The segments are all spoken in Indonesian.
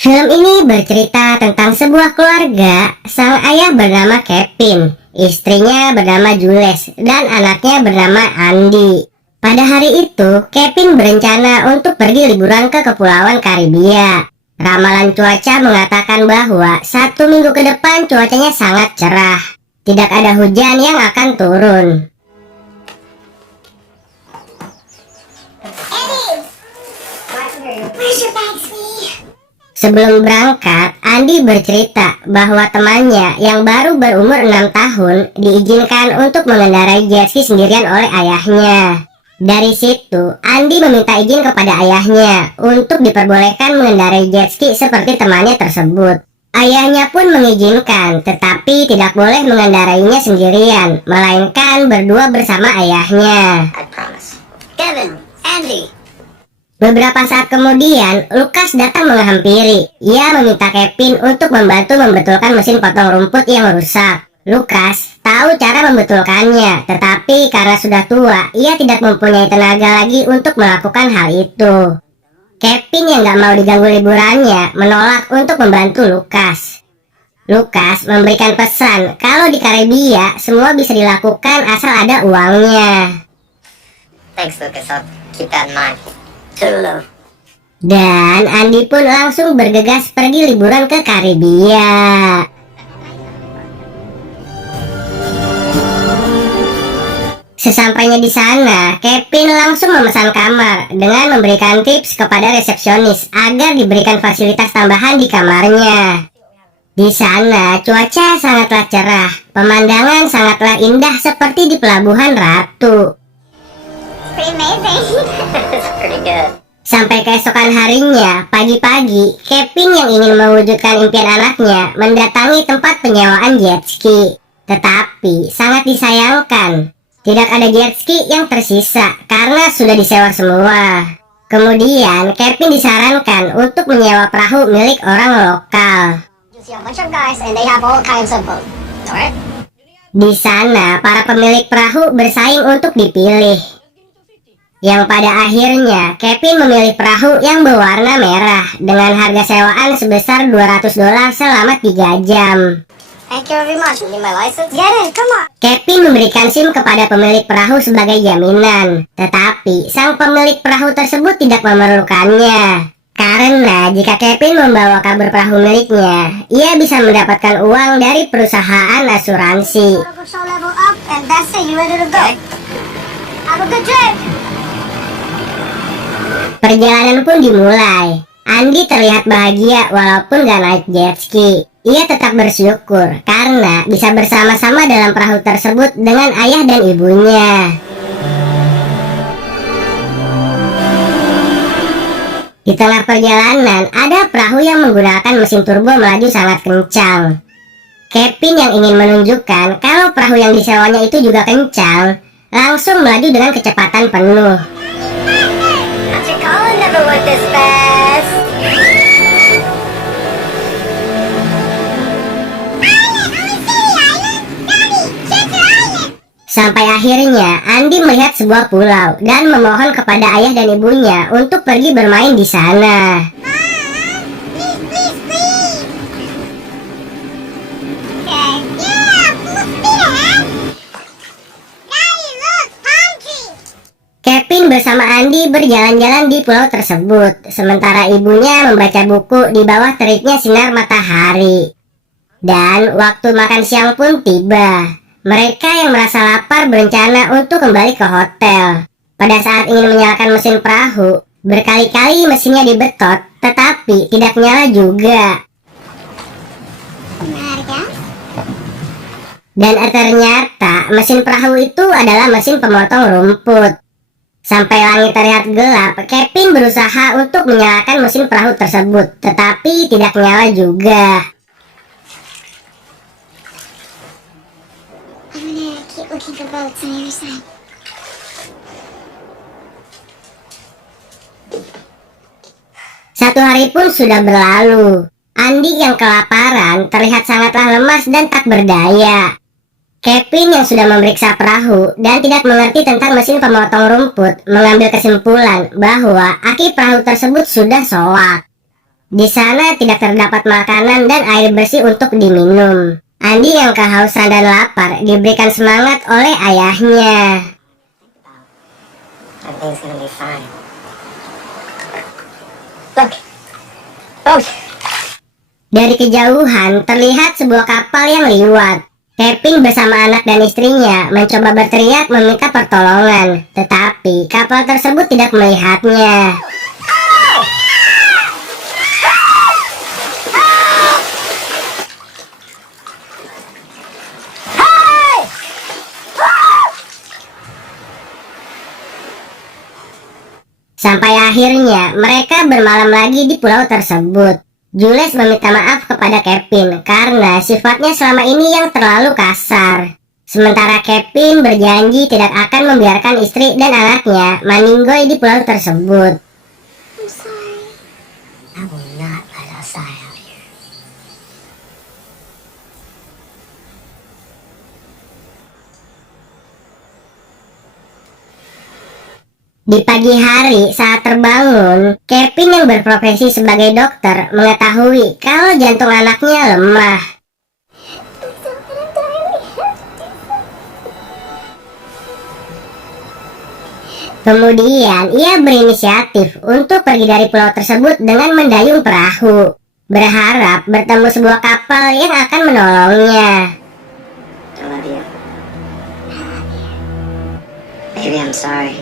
Film ini bercerita tentang sebuah keluarga. Sang ayah bernama Kevin, istrinya bernama Jules, dan anaknya bernama Andy. Pada hari itu, Kevin berencana untuk pergi liburan ke Kepulauan Karibia. Ramalan cuaca mengatakan bahwa 1 minggu ke depan cuacanya sangat cerah. Tidak ada hujan yang akan turun. Sebelum berangkat, Andy bercerita bahwa temannya yang baru berumur 6 tahun diizinkan untuk mengendarai jet ski sendirian oleh ayahnya. Dari situ, Andy meminta izin kepada ayahnya untuk diperbolehkan mengendarai jet ski seperti temannya tersebut. Ayahnya pun mengizinkan, tetapi tidak boleh mengendarainya sendirian, melainkan berdua bersama ayahnya. I promise. Kevin, Andy. Beberapa saat kemudian, Lucas datang menghampiri. Ia meminta Kevin untuk membantu membetulkan mesin potong rumput yang rusak. Lucas tahu cara membetulkannya, tetapi karena sudah tua, ia tidak mempunyai tenaga lagi untuk melakukan hal itu. Kevin yang gak mau diganggu liburannya menolak untuk membantu Lucas. Lucas memberikan pesan kalau di Karibia semua bisa dilakukan asal ada uangnya. Thanks, Lucas. I'll keep that in mind. Toodaloo. Dan Andy pun langsung bergegas pergi liburan ke Karibia. Sesampainya di sana, Kevin langsung memesan kamar dengan memberikan tips kepada resepsionis agar diberikan fasilitas tambahan di kamarnya. Di sana, cuaca sangatlah cerah, pemandangan sangatlah indah seperti di Pelabuhan Ratu. Pretty amazing. It's pretty good. Sampai keesokan harinya, pagi-pagi, Kevin yang ingin mewujudkan impian anaknya mendatangi tempat penyewaan jet ski. Tetapi, sangat disayangkan, tidak ada jet ski yang tersisa karena sudah disewa semua. Kemudian, Kevin disarankan untuk menyewa perahu milik orang lokal. You see a bunch of guys and they have all kinds of boats. Alright? Di sana, para pemilik perahu bersaing untuk dipilih. Yang pada akhirnya, Kevin memilih perahu yang berwarna merah dengan harga sewaan sebesar $200 selama 3 jam. Thank you very much. You need my license? Get it, come on. Kevin memberikan SIM kepada pemilik perahu sebagai jaminan, tetapi sang pemilik perahu tersebut tidak memerlukannya. Karena jika Kevin membawa kabur perahu miliknya, ia bisa mendapatkan uang dari perusahaan asuransi. Show level up and that's it. You ready to go? Have a good trip. Perjalanan pun dimulai. Andy terlihat bahagia walaupun gak naik jet ski. Ia tetap bersyukur karena bisa bersama-sama dalam perahu tersebut dengan ayah dan ibunya. Di tengah perjalanan, ada perahu yang menggunakan mesin turbo melaju sangat kencang. Kevin yang ingin menunjukkan kalau perahu yang disewanya itu juga kencang, langsung melaju dengan kecepatan penuh. Colin never went this fast. Sampai akhirnya Andy melihat sebuah pulau dan memohon kepada ayah dan ibunya untuk pergi bermain di sana. Kevin bersama Andy berjalan-jalan di pulau tersebut, sementara ibunya membaca buku di bawah teriknya sinar matahari. Dan waktu makan siang pun tiba. Mereka yang merasa lapar berencana untuk kembali ke hotel. Pada saat ingin menyalakan mesin perahu, berkali-kali mesinnya dibetot, tetapi tidak nyala juga. Dan ternyata mesin perahu itu adalah mesin pemotong rumput. Sampai langit terlihat gelap, Kevin berusaha untuk menyalakan mesin perahu tersebut, tetapi tidak nyala juga. Satu hari pun sudah berlalu. Andy yang kelaparan terlihat sangatlah lemas dan tak berdaya. Kevin yang sudah memeriksa perahu dan tidak mengerti tentang mesin pemotong rumput mengambil kesimpulan bahwa aki perahu tersebut sudah soak. Di sana tidak terdapat makanan dan air bersih untuk diminum. Andy yang kehausan dan lapar diberikan semangat oleh ayahnya. Everything's gonna be fine. Look. Boat. Dari kejauhan terlihat sebuah kapal yang liwat. Kevin bersama anak dan istrinya mencoba berteriak meminta pertolongan, tetapi kapal tersebut tidak melihatnya. Sampai akhirnya mereka bermalam lagi di pulau tersebut. Jules meminta maaf kepada Kevin karena sifatnya selama ini yang terlalu kasar. Sementara Kevin berjanji tidak akan membiarkan istri dan anaknya meninggoy di pulau tersebut. I'm sorry. I will not let us die out here. Di pagi hari saat terbangun, Kevin yang berprofesi sebagai dokter mengetahui kalau jantung anaknya lemah. Kemudian ia berinisiatif untuk pergi dari pulau tersebut dengan mendayung perahu, berharap bertemu sebuah kapal yang akan menolongnya. I love you. Baby, I'm sorry.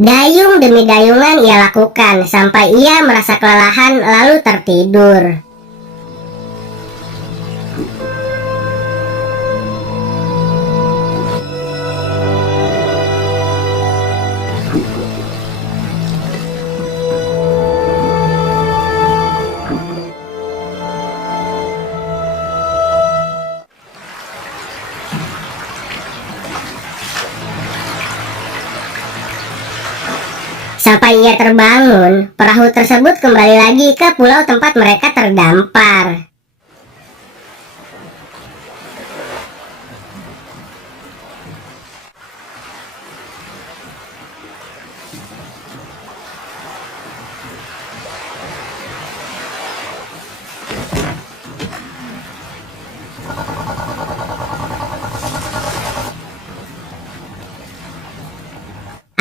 Dayung demi dayungan ia lakukan sampai ia merasa kelelahan lalu tertidur. Sampai ia terbangun, perahu tersebut kembali lagi ke pulau tempat mereka terdampar.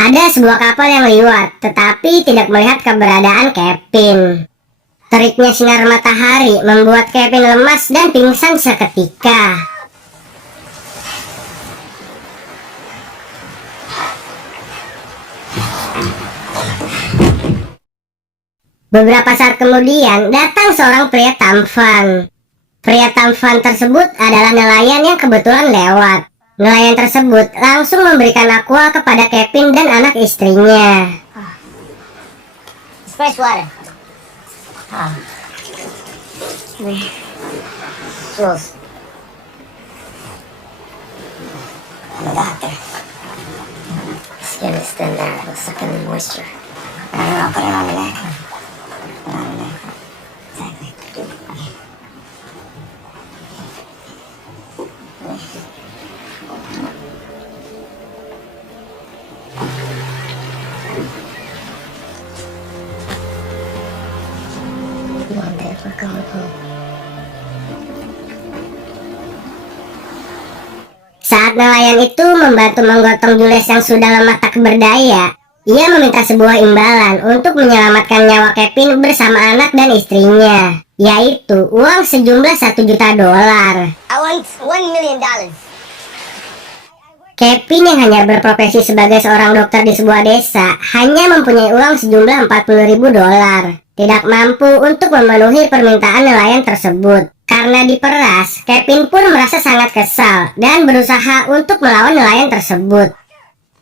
Ada sebuah kapal yang lewat, tetapi tidak melihat keberadaan Kevin. Teriknya sinar matahari membuat Kevin lemas dan pingsan seketika. Beberapa saat kemudian datang seorang pria tampan. Pria tampan tersebut adalah nelayan yang kebetulan lewat. Nelayan tersebut langsung memberikan aqua kepada Kevin dan anak istrinya. It's fresh water. Jules. I'm a doctor. Skin is thin there. It'll suck in the moisture. I'll put it on your neck. Put it on your neck. Exactly. Okay. One day we're going home. Saat nelayan itu membantu menggotong Jules yang sudah lemah tak berdaya, ia meminta sebuah imbalan untuk menyelamatkan nyawa Kevin bersama anak dan istrinya, yaitu uang sejumlah $1 juta. I want $1 million. Kevin yang hanya berprofesi sebagai seorang dokter di sebuah desa hanya mempunyai uang sejumlah $40.000. Tidak mampu untuk memenuhi permintaan nelayan tersebut. Karena diperas, Kevin pun merasa sangat kesal dan berusaha untuk melawan nelayan tersebut.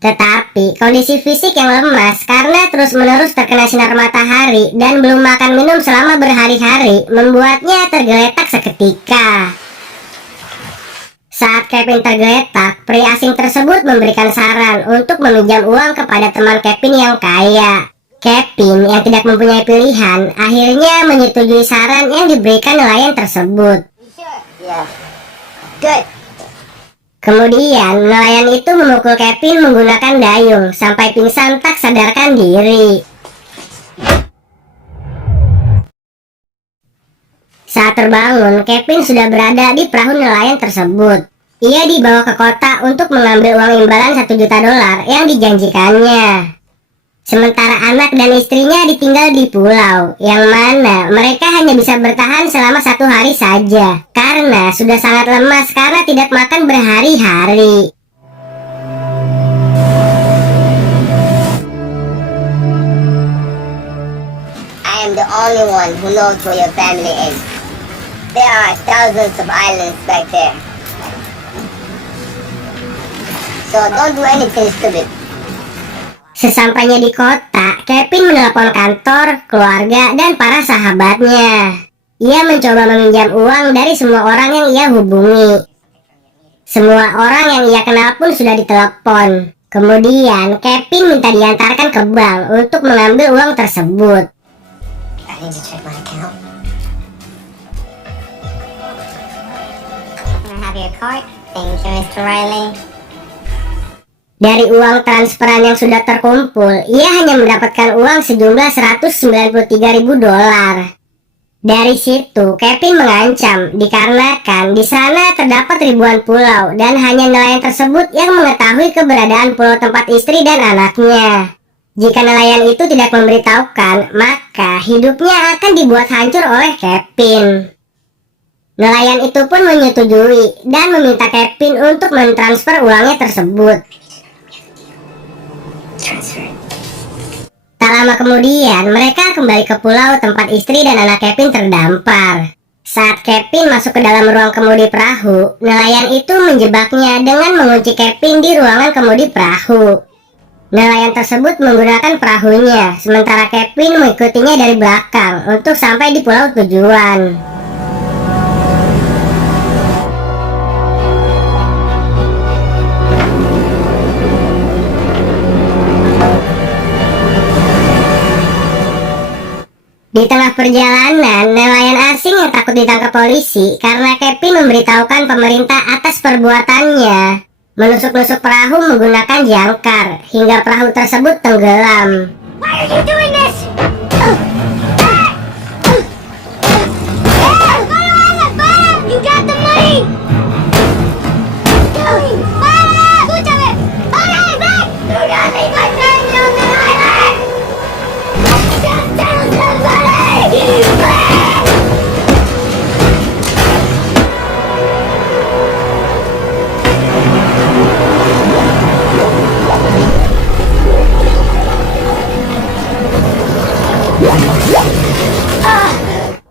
Tetapi kondisi fisik yang lemas karena terus-menerus terkena sinar matahari dan belum makan minum selama berhari-hari membuatnya tergeletak seketika. Saat Kevin tergeletak, pria asing tersebut memberikan saran untuk meminjam uang kepada teman Kevin yang kaya. Kevin yang tidak mempunyai pilihan akhirnya menyetujui saran yang diberikan nelayan tersebut. Yeah. Good. Kemudian nelayan itu memukul Kevin menggunakan dayung sampai pingsan tak sadarkan diri. Saat terbangun, Kevin sudah berada di perahu nelayan tersebut. Ia dibawa ke kota untuk mengambil uang imbalan $1 juta yang dijanjikannya. Sementara anak dan istrinya ditinggal di pulau, yang mana mereka hanya bisa bertahan selama 1 hari saja, karena sudah sangat lemas karena tidak makan berhari-hari. I am the only one who knows where your family is. There are thousands of islands back there. So don't do anything stupid. Sesampainya di kota, Kevin menelepon kantor, keluarga, dan para sahabatnya. Ia mencoba meminjam uang dari semua orang yang ia hubungi. Semua orang yang ia kenal pun sudah ditelepon. Kemudian, Kevin minta diantarkan ke bank untuk mengambil uang tersebut. I need to check my account. Can I have your card? Thank you, Mr. Riley. Dari uang transferan yang sudah terkumpul, ia hanya mendapatkan uang sejumlah $193.000. Dari situ, Kevin mengancam dikarenakan di sana terdapat ribuan pulau dan hanya nelayan tersebut yang mengetahui keberadaan pulau tempat istri dan anaknya. Jika nelayan itu tidak memberitahukan, maka hidupnya akan dibuat hancur oleh Kevin. Nelayan itu pun menyetujui dan meminta Kevin untuk mentransfer uangnya tersebut. Tak lama kemudian, mereka kembali ke pulau tempat istri dan anak Kevin terdampar. Saat Kevin masuk ke dalam ruang kemudi perahu, nelayan itu menjebaknya dengan mengunci Kevin di ruangan kemudi perahu. Nelayan tersebut menggunakan perahunya, sementara Kevin mengikutinya dari belakang untuk sampai di pulau tujuan. Di tengah perjalanan, nelayan asing yang takut ditangkap polisi karena Kevin memberitahukan pemerintah atas perbuatannya, menusuk-nusuk perahu menggunakan jangkar hingga perahu tersebut tenggelam. Why are you doing this? You got the money! Do not leave my friend on the island! Just tell somebody!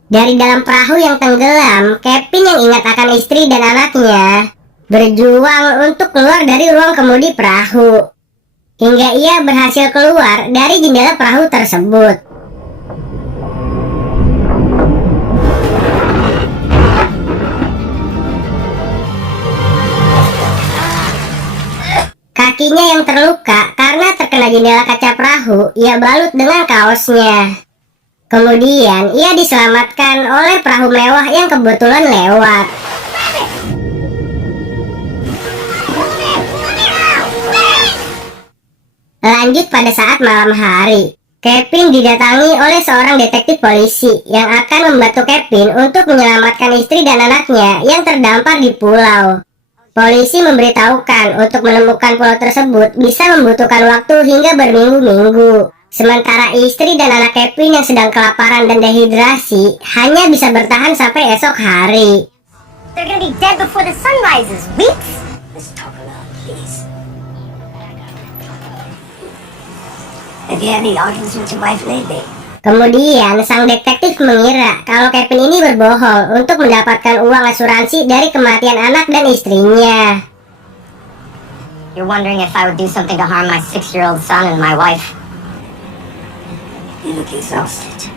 Dari dalam perahu yang tenggelam, Kevin yang ingat akan istri dan anaknya berjuang untuk keluar dari ruang kemudi perahu hingga ia berhasil keluar dari jendela perahu tersebut. Kakinya yang terluka karena terkena jendela kaca perahu ia balut dengan kaosnya. Kemudian ia diselamatkan oleh perahu mewah yang kebetulan lewat. Lanjut pada saat malam hari, Kevin didatangi oleh seorang detektif polisi yang akan membantu Kevin untuk menyelamatkan istri dan anaknya yang terdampar di pulau. Polisi memberitahukan untuk menemukan pulau tersebut bisa membutuhkan waktu hingga berminggu-minggu. Sementara istri dan anak Kevin yang sedang kelaparan dan dehidrasi hanya bisa bertahan sampai esok hari. They're gonna be dead before the sun rises. Weeks? Let's talk alone, please. Have you had any arguments with your wife lately? Kemudian sang detektif mengira kalau Kevin ini berbohong untuk mendapatkan uang asuransi dari kematian anak dan istrinya. You're wondering if I would do something to harm my 6-year-old son and my wife. You look exhausted.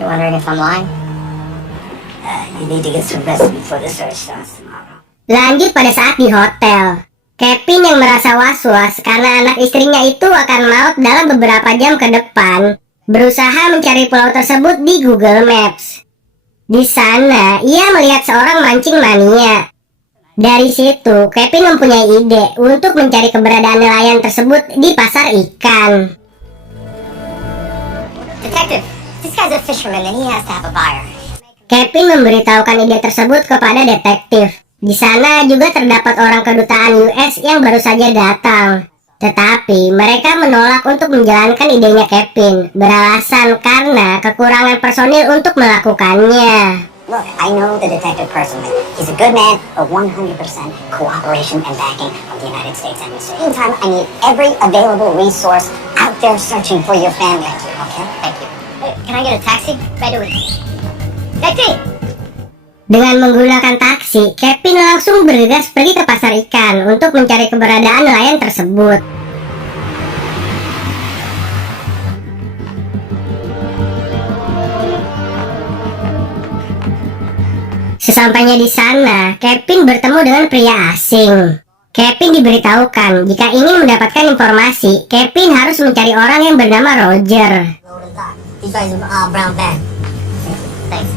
You're wondering if I'm lying? You need to get some rest before the search starts tomorrow. Lanjut pada saat di hotel, Kevin Kevin yang merasa was-was karena anak istrinya itu akan maut dalam beberapa jam ke depan, berusaha mencari pulau tersebut di Google Maps. Di sana, ia melihat seorang mancing mania. Dari situ, Kevin mempunyai ide untuk mencari keberadaan nelayan tersebut di pasar ikan. Detective, this guy's a fisherman and he has to have a buyer. Kevin memberitahukan ide tersebut kepada detektif. Di sana juga terdapat orang kedutaan US yang baru saja datang. Tetapi mereka menolak untuk menjalankan idenya Kevin, beralasan karena kekurangan personil untuk melakukannya. Look, I know the detective personally. He's a good man for 100% cooperation and backing of the United States. And at the same time, I need every available resource out there searching for your family. Okay? Thank you. Hey, can I get a taxi? Right away. Taxi! Dengan menggunakan taksi, Kevin langsung bergegas pergi ke pasar ikan untuk mencari keberadaan nelayan tersebut. Sesampainya di sana, Kevin bertemu dengan pria asing. Kevin diberitahukan jika ingin mendapatkan informasi, Kevin harus mencari orang yang bernama Roger. These guys are brown bag. Thanks.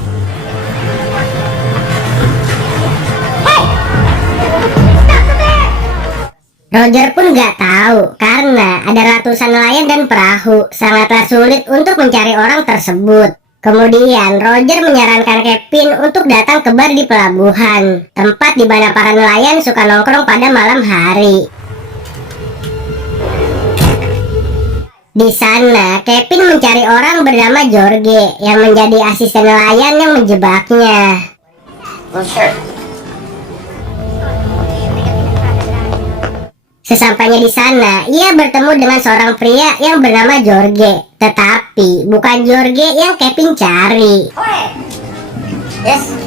Roger pun gak tahu karena ada ratusan nelayan dan perahu, sangatlah sulit untuk mencari orang tersebut. Kemudian Roger menyarankan Kevin untuk datang ke bar di pelabuhan, tempat di mana para nelayan suka nongkrong pada malam hari. Di sana, Kevin mencari orang bernama Jorge yang menjadi asisten nelayan yang menjebaknya. Well, sure. Sesampainya di sana, ia bertemu dengan seorang pria yang bernama Jorge. Tetapi bukan Jorge yang Kevin cari. Yes.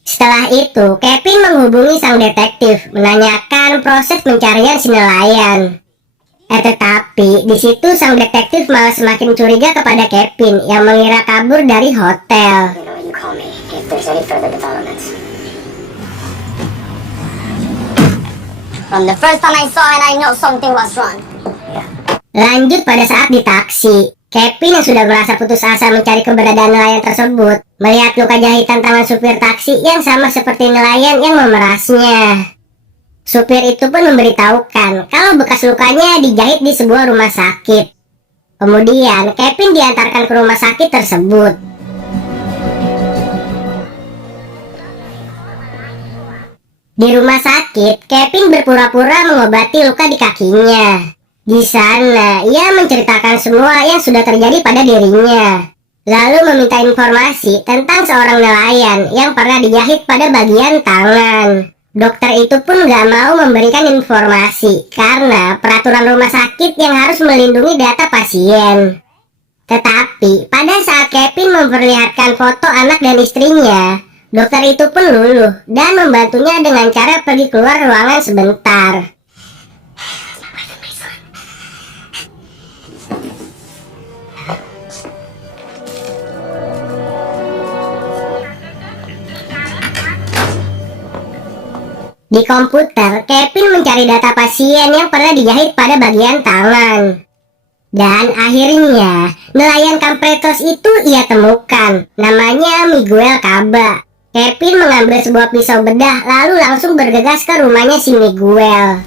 Setelah itu, Kevin menghubungi sang detektif, menanyakan proses pencarian si nelayan. Tetapi di situ sang detektif malah semakin curiga kepada Kevin yang mengira kabur dari hotel. You know, you call me if there's any further developments. From the first time I saw it, I know something was wrong. Lanjut pada saat di taksi, Kevin yang sudah merasa putus asa mencari keberadaan nelayan tersebut, melihat luka jahitan tangan supir taksi yang sama seperti nelayan yang memerasnya. Supir itu pun memberitahukan kalau bekas lukanya dijahit di sebuah rumah sakit. Kemudian Kevin diantarkan ke rumah sakit tersebut. Di rumah sakit, Kevin berpura-pura mengobati luka di kakinya. Di sana, ia menceritakan semua yang sudah terjadi pada dirinya. Lalu meminta informasi tentang seorang nelayan yang pernah dijahit pada bagian tangan. Dokter itu pun gak mau memberikan informasi karena peraturan rumah sakit yang harus melindungi data pasien. Tetapi pada saat Kevin memperlihatkan foto anak dan istrinya, dokter itu pun luluh dan membantunya dengan cara pergi keluar ruangan sebentar. Di komputer, Kevin mencari data pasien yang pernah dijahit pada bagian tangan. Dan akhirnya, nelayan kampretos itu ia temukan. Namanya Miguel Caba. Kevin mengambil sebuah pisau bedah lalu langsung bergegas ke rumahnya si Miguel.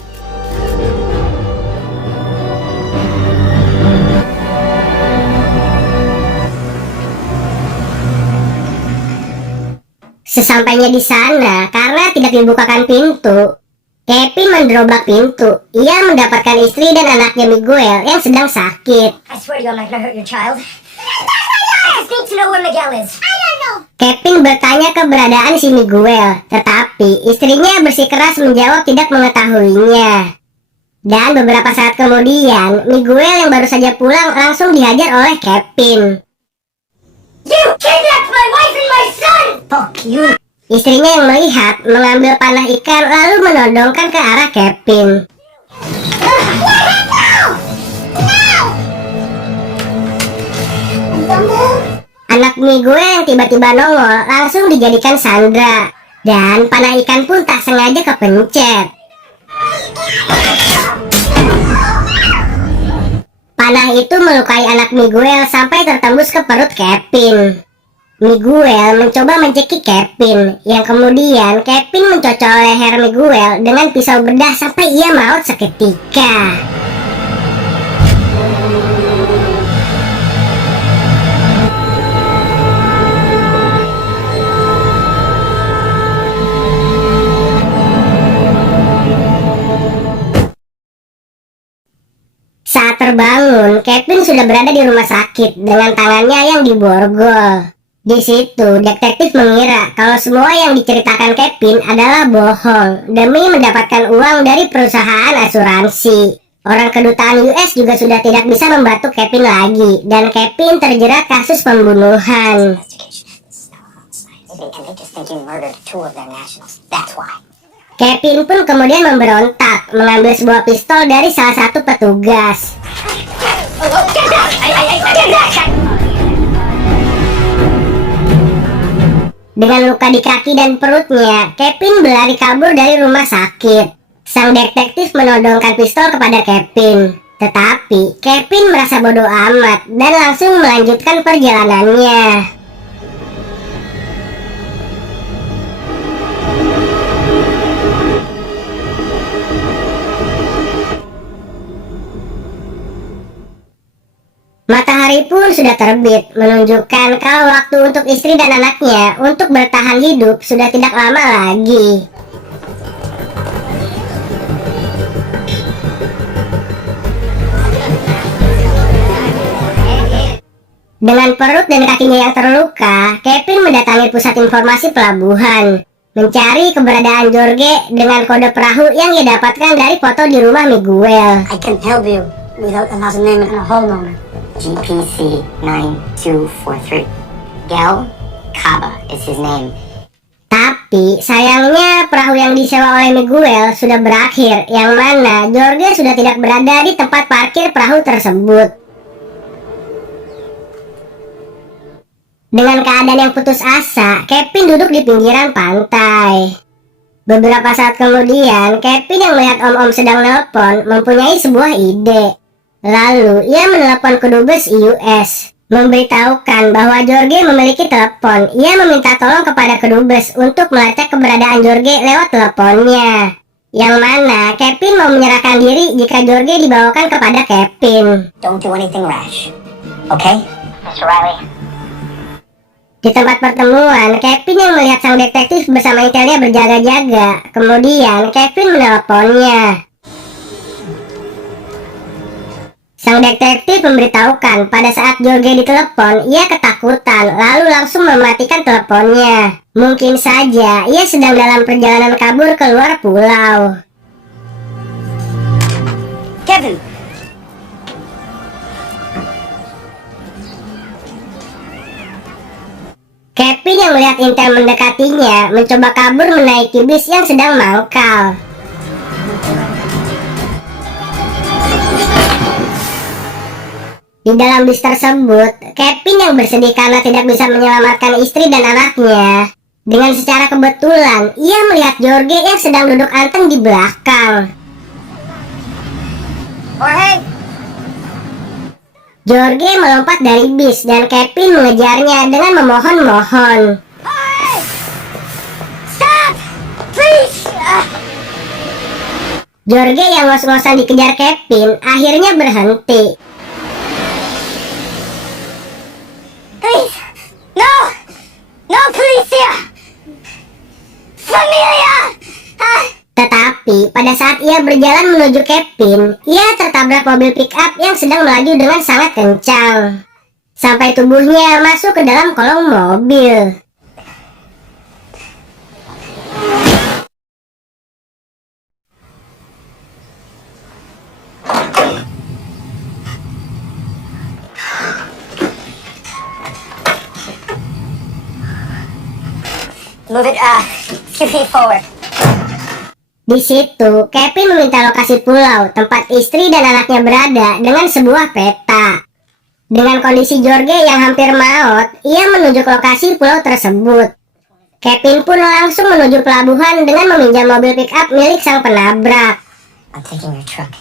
Sesampainya di sana, karena tidak dibukakan pintu, Kevin mendobrak pintu. Ia mendapatkan istri dan anaknya Miguel yang sedang sakit. I swear to you, I'm not gonna hurt your child. I just need to know where Miguel is. I don't know. Kevin bertanya keberadaan si Miguel, tetapi istrinya bersikeras menjawab tidak mengetahuinya. Dan beberapa saat kemudian, Miguel yang baru saja pulang langsung dihajar oleh Kevin. You kidnapped my wife and my son! Fuck you! Istrinya yang melihat mengambil panah ikan lalu menodongkan ke arah Kevin. Anak Miguel yang tiba-tiba nongol langsung dijadikan sandera. Dan panah ikan pun tak sengaja kepencet. Panah itu melukai anak Miguel sampai tertembus ke perut Kevin. Miguel mencoba mencekik Kevin, yang kemudian Kevin mencocol leher Miguel dengan pisau bedah sampai ia maut seketika. Saat terbangun, Kevin sudah berada di rumah sakit dengan tangannya yang diborgol. Di situ, detektif mengira kalau semua yang diceritakan Kevin adalah bohong demi mendapatkan uang dari perusahaan asuransi. Orang kedutaan US juga sudah tidak bisa membantu Kevin lagi, dan Kevin terjerat kasus pembunuhan. Kevin pun kemudian memberontak, mengambil sebuah pistol dari salah satu petugas. Dengan luka di kaki dan perutnya, Kevin berlari kabur dari rumah sakit. Sang detektif menodongkan pistol kepada Kevin. Tetapi, Kevin merasa bodoh amat dan langsung melanjutkan perjalanannya. Matahari pun sudah terbit, menunjukkan kalau waktu untuk istri dan anaknya untuk bertahan hidup sudah tidak lama lagi. Dengan perut dan kakinya yang terluka, Kevin mendatangi pusat informasi pelabuhan, mencari keberadaan Jorge dengan kode perahu yang ia dapatkan dari foto di rumah Miguel. I can help you without a last name and a whole number. GPC 9243. Gel Caba is his name. Tapi sayangnya perahu yang disewa oleh Miguel sudah berakhir, yang mana Jorge sudah tidak berada di tempat parkir perahu tersebut. Dengan keadaan yang putus asa, Kevin duduk di pinggiran pantai. Beberapa saat kemudian, Kevin yang melihat om-om sedang nelpon mempunyai sebuah ide. Lalu, ia menelepon ke dubes US, memberitahukan bahwa Jorge memiliki telepon. Ia meminta tolong kepada kedubes untuk melacak keberadaan Jorge lewat teleponnya. Yang mana Kevin mau menyerahkan diri jika Jorge dibawakan kepada Kevin. Don't do anything rash. Okay? Mr. Riley. Di tempat pertemuan, Kevin yang melihat sang detektif bersama intelnya berjaga-jaga. Kemudian, Kevin menelponnya. Sang detektif memberitahukan pada saat Jorge ditelepon, ia ketakutan lalu langsung mematikan teleponnya. Mungkin saja ia sedang dalam perjalanan kabur ke luar pulau. Kevin! Kevin yang melihat intel mendekatinya mencoba kabur menaiki bis yang sedang mangkal. Di dalam bis tersebut, Kevin yang bersedih karena tidak bisa menyelamatkan istri dan anaknya. Dengan secara kebetulan, ia melihat Jorge yang sedang duduk anteng di belakang. Jorge melompat dari bis dan Kevin mengejarnya dengan memohon-mohon. Stop! Please! Jorge yang ngos-ngosan dikejar Kevin akhirnya berhenti. Please! No! No, policia! Familia! Tetapi pada saat ia berjalan menuju Kevin, ia tertabrak mobil pick-up yang sedang melaju dengan sangat kencang. Sampai tubuhnya masuk ke dalam kolong mobil. Move it, few feet forward. Di situ, Kevin meminta lokasi pulau tempat istri dan anaknya berada dengan sebuah peta. Dengan kondisi Jorge yang hampir maut, ia menuju ke lokasi pulau tersebut. Kevin pun langsung menuju pelabuhan dengan meminjam mobil pick-up milik sang penabrak. I'm taking your truck.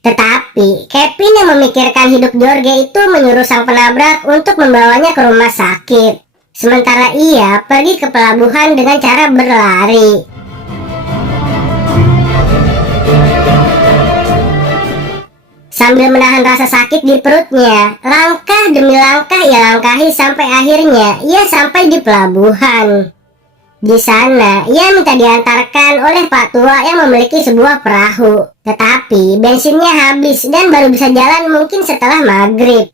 Tetapi, Kevin yang memikirkan hidup George itu menyuruh sang penabrak untuk membawanya ke rumah sakit. Sementara ia pergi ke pelabuhan dengan cara berlari. Sambil menahan rasa sakit di perutnya, langkah demi langkah ia langkahi sampai akhirnya ia sampai di pelabuhan. Di sana, ia minta diantarkan oleh Pak Tua yang memiliki sebuah perahu. Tetapi, bensinnya habis dan baru bisa jalan mungkin setelah maghrib.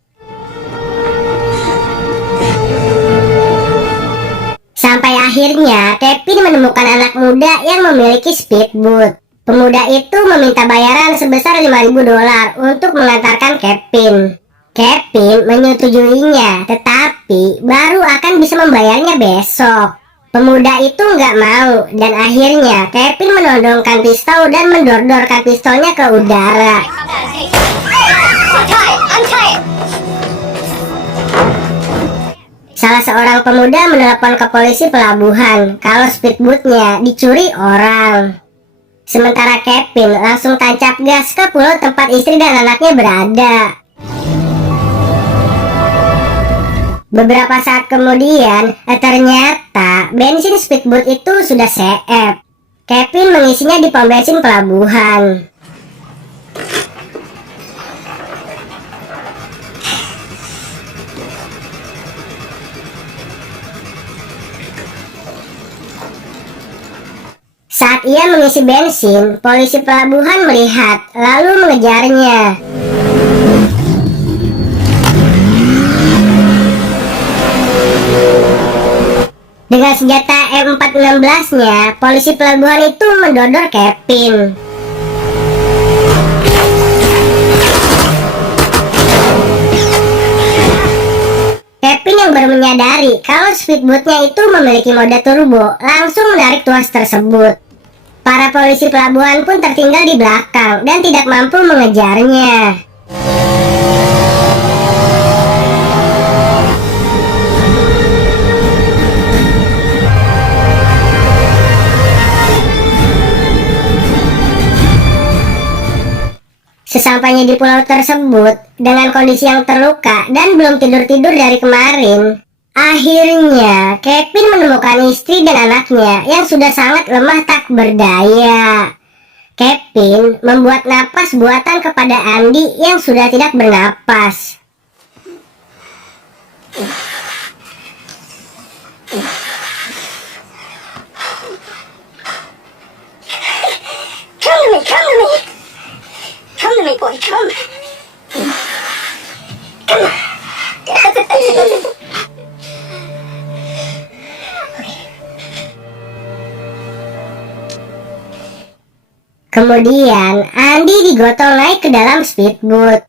Sampai akhirnya, Kevin menemukan anak muda yang memiliki speedboat. Pemuda itu meminta bayaran sebesar $5.000 untuk mengantarkan Kevin. Kevin menyetujuinya, tetapi baru akan bisa membayarnya besok. Pemuda itu nggak mau, dan akhirnya Kevin menodongkan pistol dan mendor-dorkan pistolnya ke udara. Salah seorang pemuda menelpon ke polisi pelabuhan kalau speedboatnya dicuri orang. Sementara Kevin langsung tancap gas ke pulau tempat istri dan anaknya berada. Beberapa saat kemudian, ternyata bensin speedboat itu sudah CF. Kevin mengisinya di pom bensin pelabuhan. Saat ia mengisi bensin, polisi pelabuhan melihat, lalu mengejarnya. Dengan senjata M416-nya, polisi pelabuhan itu mendodor Kevin. Kevin yang baru menyadari kalau speedboatnya itu memiliki mode turbo, langsung menarik tuas tersebut. Para polisi pelabuhan pun tertinggal di belakang dan tidak mampu mengejarnya. Sesampainya di pulau tersebut, dengan kondisi yang terluka dan belum tidur-tidur dari kemarin, akhirnya Kevin menemukan istri dan anaknya yang sudah sangat lemah tak berdaya. Kevin membuat napas buatan kepada Andy yang sudah tidak bernapas. Come to me. Come to me, boy, come. Kemudian, Andy digotong naik ke dalam speedboat.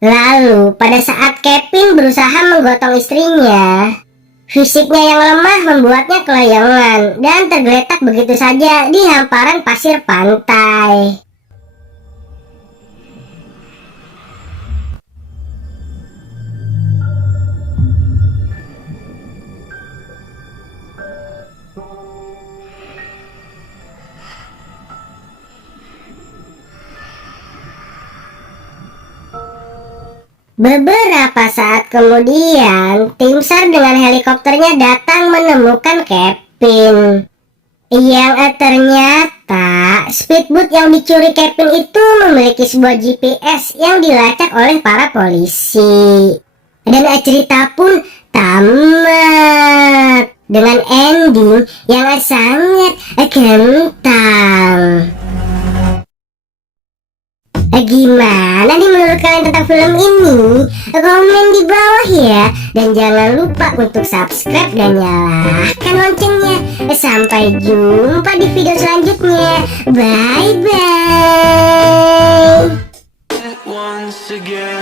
Lalu, pada saat Kevin berusaha menggotong istrinya, fisiknya yang lemah membuatnya kelayangan dan tergeletak begitu saja di hamparan pasir pantai. Beberapa saat kemudian, tim SAR dengan helikopternya datang menemukan Kevin. Yang ternyata speedboat yang dicuri Kevin itu memiliki sebuah GPS yang dilacak oleh para polisi. Dan cerita pun tamat dengan ending yang sangat kentang. Gimana nih menurut kalian tentang film ini? Komen di bawah ya. Dan jangan lupa untuk subscribe dan nyalakan loncengnya. Sampai jumpa di video selanjutnya. Bye bye. Once again.